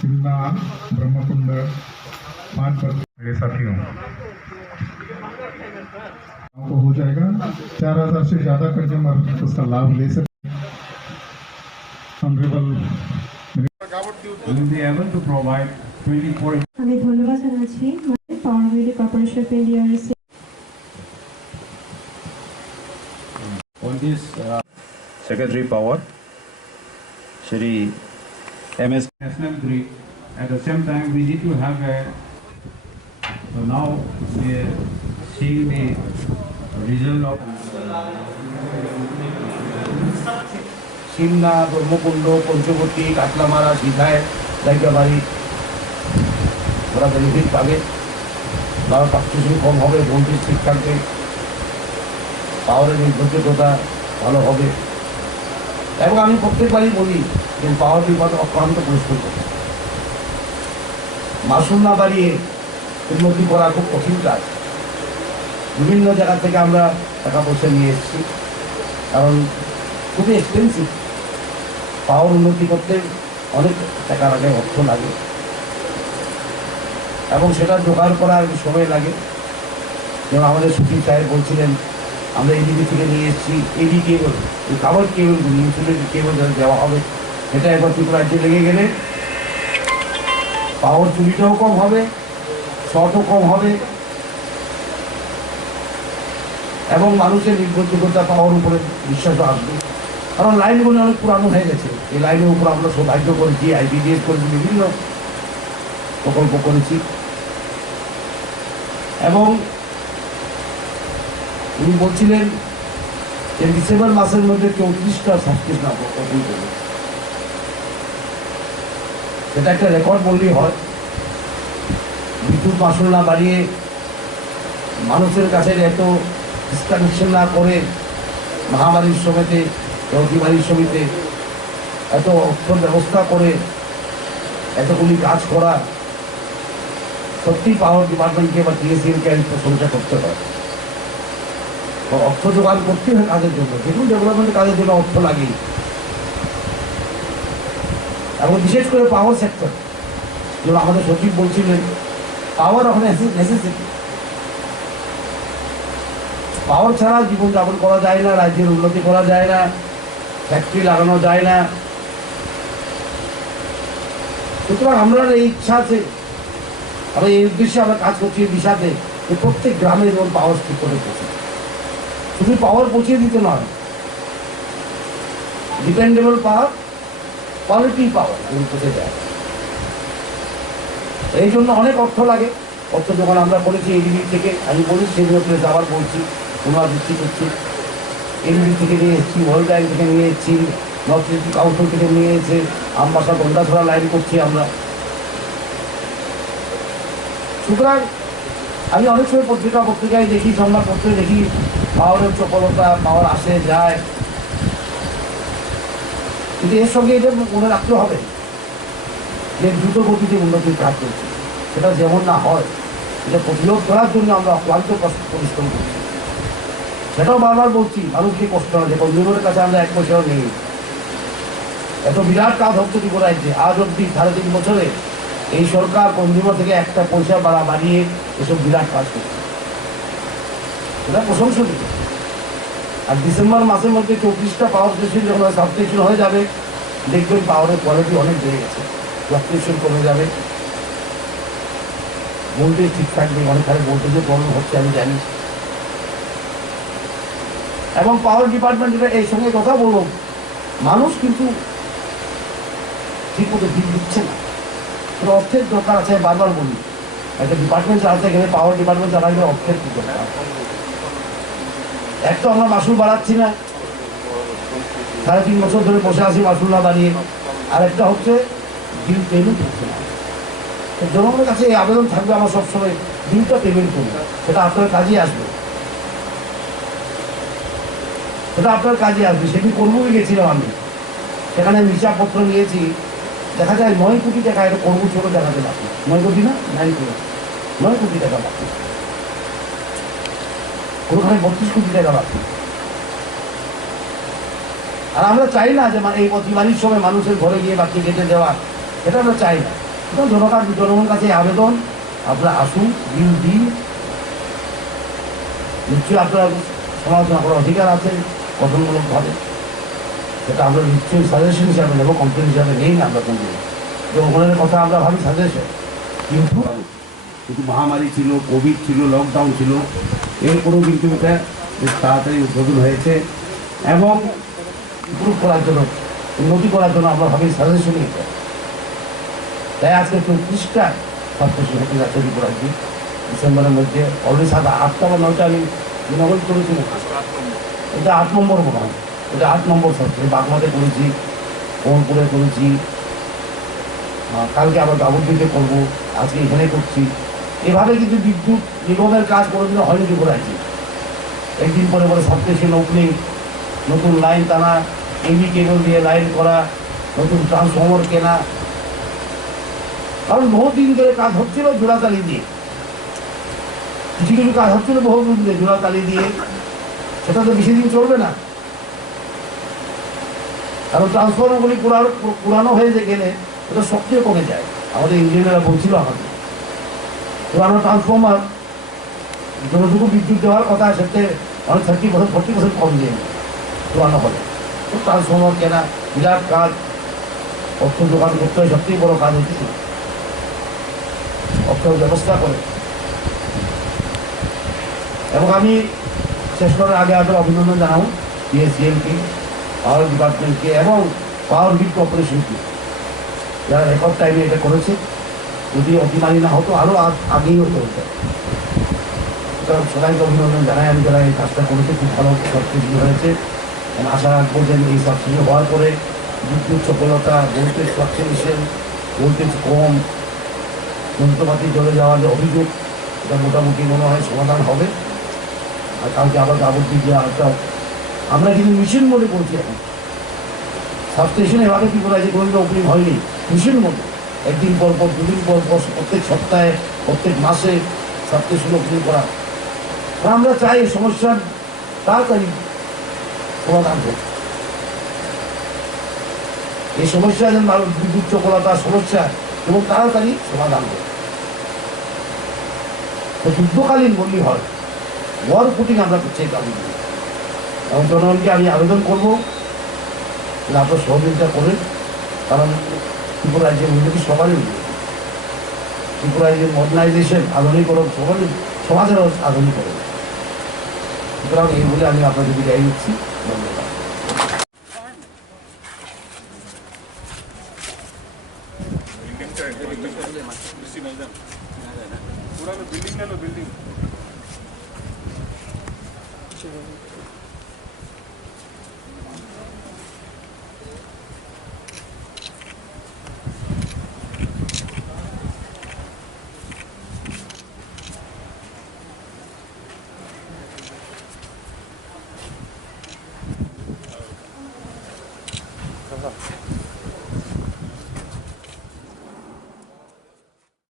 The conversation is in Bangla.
शिमला ब्रह्मकुंड मेरे साथियों को हो जाएगा 4000 से ज्यादा कंज्यूमर उसका लाभ ले सकते honourable will be able to provide 24 আমি ধন্যবাদ জানাচ্ছি পাওয়ার গ্রিড কর্পোরেশন অফ ইন্ডিয়ার on this Secretary Power Shri MS National Grid. At the same time we need to have a now we are seeing the result of Simna Brahmakunda Panchabati Katlamara Sidhai Jayagabari ওরা বেনিফিট পাবে, তার পার্টিসিপেশন কম হবে, ভোল্টেজ ঠিক থাকবে, পাওয়ারের নির্ভরযোগ্যতা ভালো হবে। এবং আমি প্রত্যেকবারই বলি যে পাওয়ার বিভাগ অক্লান্ত পরিশ্রম করছে, মাসুল না বাড়িয়ে উন্নতি করা খুব কঠিন কাজ। বিভিন্ন জায়গা থেকে আমরা টাকা পয়সা নিয়ে এসেছি, কারণ খুবই এক্সপেন্সিভ। পাওয়ার উন্নতি করতে অনেক টাকা লাগে, অর্থ লাগে, এবং সেটা জোগাড় করার সময় লাগে। যেমন আমাদের সুফিন সাহেব বলছিলেন আমরা এডিবি থেকে নিয়ে এসেছি এডি কেবল, এই কাভার কেবলগুলি ইনসুলেটেড কেবল যাতে দেওয়া হবে, এটা একবার ত্রিপুরা রাজ্যে লেগে গেলে পাওয়ার চুরিটাও কম হবে, শর্টও কম হবে, এবং মানুষের নির্ভরযোগ্যতা পাওয়ার উপরে বিশ্বাসও আসবে। কারণ লাইনগুলো অনেক পুরানো হয়ে গেছে, এই লাইনের উপর আমরা সৌভাগ্য করেছি, আইবিডিএস করেছি, বিভিন্ন প্রকল্প করেছি। এবং উনি বলছিলেন যে ডিসেম্বর মাসের মধ্যে 34টা সাবস্টেশন ওপেন করবে, সেটা একটা রেকর্ড বললেই হয়। বিদ্যুৎ মাসুল না বাড়িয়ে, মানুষের কাছে এত ডিসকানেকশন না করে, মহামারীর সময়তে অতিমারীর সময়তে এত অর্থ ব্যবস্থা করে এতগুলি কাজ করা, সত্যি পাওয়ার ডিপার্টমেন্টকে বা টিএসিএলকে আমি প্রশংসা করতে হয়। অর্থ জোগাড় করতে হয় কাজের জন্য, যেগুলো ডেভেলপমেন্টের কাজের জন্য অর্থ লাগে, এবং বিশেষ করে পাওয়ার সেক্টর। যেমন আমাদের সচিব বলছিলেন পাওয়ার এখন নেসেসিটি, পাওয়ার ছাড়া জীবনযাপন করা যায় না, রাজ্যের উন্নতি করা যায় না, ফ্যাক্টরি লাগানো যায় না। সুতরাং আমরা এই ইচ্ছা আছে, আমরা এই উদ্দেশ্যে আমরা কাজ করছি এই দিশাতে, যে প্রত্যেক গ্রামে যেমন পাওয়ার ঠিক করে পৌঁছে, শুধু পাওয়ার পৌঁছে দিতে নয়, ডিপেন্ডেবল পাওয়ার, কোয়ালিটি পাওয়ার পৌঁছে দেয়। এই জন্য অনেক অর্থ লাগে। অর্থ যখন আমরা করেছি এডিবি থেকে, আমি বলেছি সেগুলো আবার বলছি, পুনরাবৃত্তি করছি, এডিবি থেকে নিয়ে এসেছি, ওয়ার্ল্ড লাইন থেকে নিয়ে এসেছি, নর্থ ইস্ট কাউন্সিল থেকে নিয়ে এসে আমবাসা গন্ডাছড়া লাইন করছি আমরা। সুতরাং আমি অনেক সময় পত্রিকায় দেখি, সংবাদপত্রে দেখি পাওয়ারের সফলতা, পাওয়ার আসে যায়, কিন্তু এর সঙ্গে এটা মনে রাখতে হবে যে দ্রুত গতিতে উন্নতির কাজ করছে, সেটা যেমন না হয়, এটা প্রতিরোধ করার জন্য আমরা অক্লান্ত পরিশ্রম করছি। সেটাও বারবার বলছি, মানুষকে কষ্ট হয় যে কনজিউমারের কাছে আমরা 1 পয়সাও নেই। এত বিরাট কাজ হচ্ছে ত্রিপুরা রাজ্যে, আজ অব্দি 3.5 বছরে এই সরকার কনজিউমার থেকে 1 পয়সা বাড়িয়ে এসব বিরাট কাজ করছে, এটা প্রশংসনীয়। আর ডিসেম্বর মাসের মধ্যে 34টা পাওয়ার স্টেশন যখন সাবস্টেশন হয়ে যাবে, দেখবেন পাওয়ারের কোয়ালিটি অনেক বেড়ে গেছে, ফ্লাকচুয়েশন কমে যাবে, ভোল্টেজ ঠিক থাকবে। অনেকখানে ভোল্টেজের প্রবলেম হচ্ছে আমি জানি। এবং পাওয়ার ডিপার্টমেন্ট যেটা এই সঙ্গে কথা বলব, মানুষ কিন্তু ঠিক মতো বিল দিচ্ছে না। তো অর্থের দরকার আছে, বারবার বলি। একটা ডিপার্টমেন্ট চালাতে গেলে, পাওয়ার ডিপার্টমেন্ট চালাতে অর্থের কি দরকার? এক তো আমরা মাসুল বাড়াচ্ছি না, 3.5 বছর ধরে বসে আছি মাসুল না বাড়িয়ে। আর একটা হচ্ছে বিল পেমেন্ট হচ্ছে না। তো জনগণের কাছে এই আবেদন থাকবে আমার সবসময়, বিলটা পেমেন্ট করুন, সেটা আপনার কাজে আসবে, সেটা আপনার কাজে আসবে। সেটি কর্মী গেছিলাম আমি, সেখানে হিসাবপত্র নিয়েছি, দেখা যায় 9 কোটি টাকা এটা কর্ম ছোট দেখাতে বাকি। 9 কোটি না, 9 কোটি টাকা বাকি, কোনোখানে 32 কোটি টাকা বাকি। আর আমরা চাই না যে এই প্রতিবারীর সময় মানুষের ঘরে গিয়ে বাকি কেটে দেওয়া, এটা আমরা চাই না। তো জনগণের কাছে আবেদন, আপনারা আসুন, বিল দিন। নিশ্চয়ই আপনারা সমালোচনা করার অধিকার আছে গঠনমূলকভাবে, সেটা আমরা নিশ্চয়ই সাজেশন হিসাবে নেবো, কমপ্লেন হিসাবে নেই না আমরা কোনো। জনগণের কথা আমরা ভাবি সাজেশন, কিন্তু মহামারী ছিল, কোভিড ছিল, লকডাউন ছিল, এরপরেও কিন্তু এটা বেশ তাড়াতাড়ি উদ্বোধন হয়েছে এবং ইম্প্রুভ করার জন্য, উন্নতি করার জন্য আমরা ভাবি সাজেশন নিতে। তাই আজকে 34টা সাবস্টেশন হতে যাচ্ছে ত্রিপুরাজি ডিসেম্বরের মধ্যে। অলরেডি 8টা বা 9টা আমি নগর করেছি, এটা 8 নম্বর মনে হয়, এটা 8 নম্বর সাবস্টেশন। বাগমাতে করেছি, কোনপুরে করেছি, কালকে আবার গাবুদ্দিতে করবো, আজকে এখানে করছি। এভাবে কিন্তু বিদ্যুৎ নিগমের কাজ কোনোদিনও হয়নি ত্রিপুরাজি। একদিন পরে পরে সাবস্টেশন ওপেনিং, নতুন লাইন টানা, এভি কেবল দিয়ে লাইন করা, নতুন ট্রান্সফর্মার কেনা। কারণ বহুদিন ধরে কাজ হচ্ছিল জোড়াতালি দিয়ে, কিছু কিছু কাজ হচ্ছিল বহুদিন ধরে জোড়াতালি দিয়ে, সেটা তো বেশি দিন চলবে না। কারণ ট্রান্সফর্মারগুলি পুরানো হয়ে গেলে ওটা শক্তিও কমে যায়। আমাদের ইঞ্জিনিয়াররা বলছিল আমাদের, পুরানো ট্রান্সফর্মার যতটুকু বিদ্যুৎ দেওয়ার কথা সেটা অনেক 40% কম দিয়ে পুরানো হলে। তো ট্রান্সফর্মার কেনা বিরাট কাজ, অর্থ জোগাড় করতে হয়, সবথেকে বড় কাজ হচ্ছে অর্থ ব্যবস্থা করে। এবং আমি শেষ করার আগে অভিনন্দন জানাবো পিএসসিএলকে, পাওয়ার ডিপার্টমেন্টকে এবং পাওয়ার গ্রিড কর্পোরেশনকে, যারা রেকর্ড টাইমে এটা করেছে। যদি অতিমারি না হতো আরও আগেই হতো এটা। সুতরাং সবাইকে অভিনন্দন জানাই আমি, যারা এই কাজটা করেছে, খুব ভালো সাবসিডি হয়েছে। আশা রাখবো যে এই সাবসিডি হওয়ার পরে বিদ্যুৎ সফলতা, ভোল্টেজ ফ্লাকচুয়েশন, ভোল্টেজ কম, যন্ত্রপাতি চলে যাওয়ার যে অভিযোগ, এটা মোটামুটি মনে হয় সমাধান হবে। আর কালকে আবার গাবুদ্দি যে একটা আমরা কিন্তু মেশিন মোডে করছি এখন সাবস্টেশন। এভাবে কি করা যে কোনো ওপেনিং হয়নি, মেশিন মোডে একদিন পর পর, দুদিন পর পর, প্রত্যেক সপ্তাহে, প্রত্যেক মাসে সাবস্টেশন ওপেনিং করা। আমরা চাই এই সমস্যার তাড়াতাড়ি সমাধান হোক। এই সমস্যা যেন বিদ্যুৎ চকলতার সমস্যা এবং তাড়াতাড়ি সমাধান হোক। তো যুদ্ধকালীন বললি হয়, ওয়ার ফুটিং আমরা করছি এই কাজে। এবং জনগণকে আমি আবেদন করবো যে আপনার সহযোগিতা করেন, কারণ ত্রিপুরা রাজ্যের উন্নতি সবারই উন্নতি, ত্রিপুরা রাজ্যের মডার্নাইজেশন, আধুনিকরণ সবারই, সমাজেরও আধুনিকরণ। সুতরাং এই বলে আমি আপনাদের বিদায় নিচ্ছি। ধন্যবাদ। 감사합니다.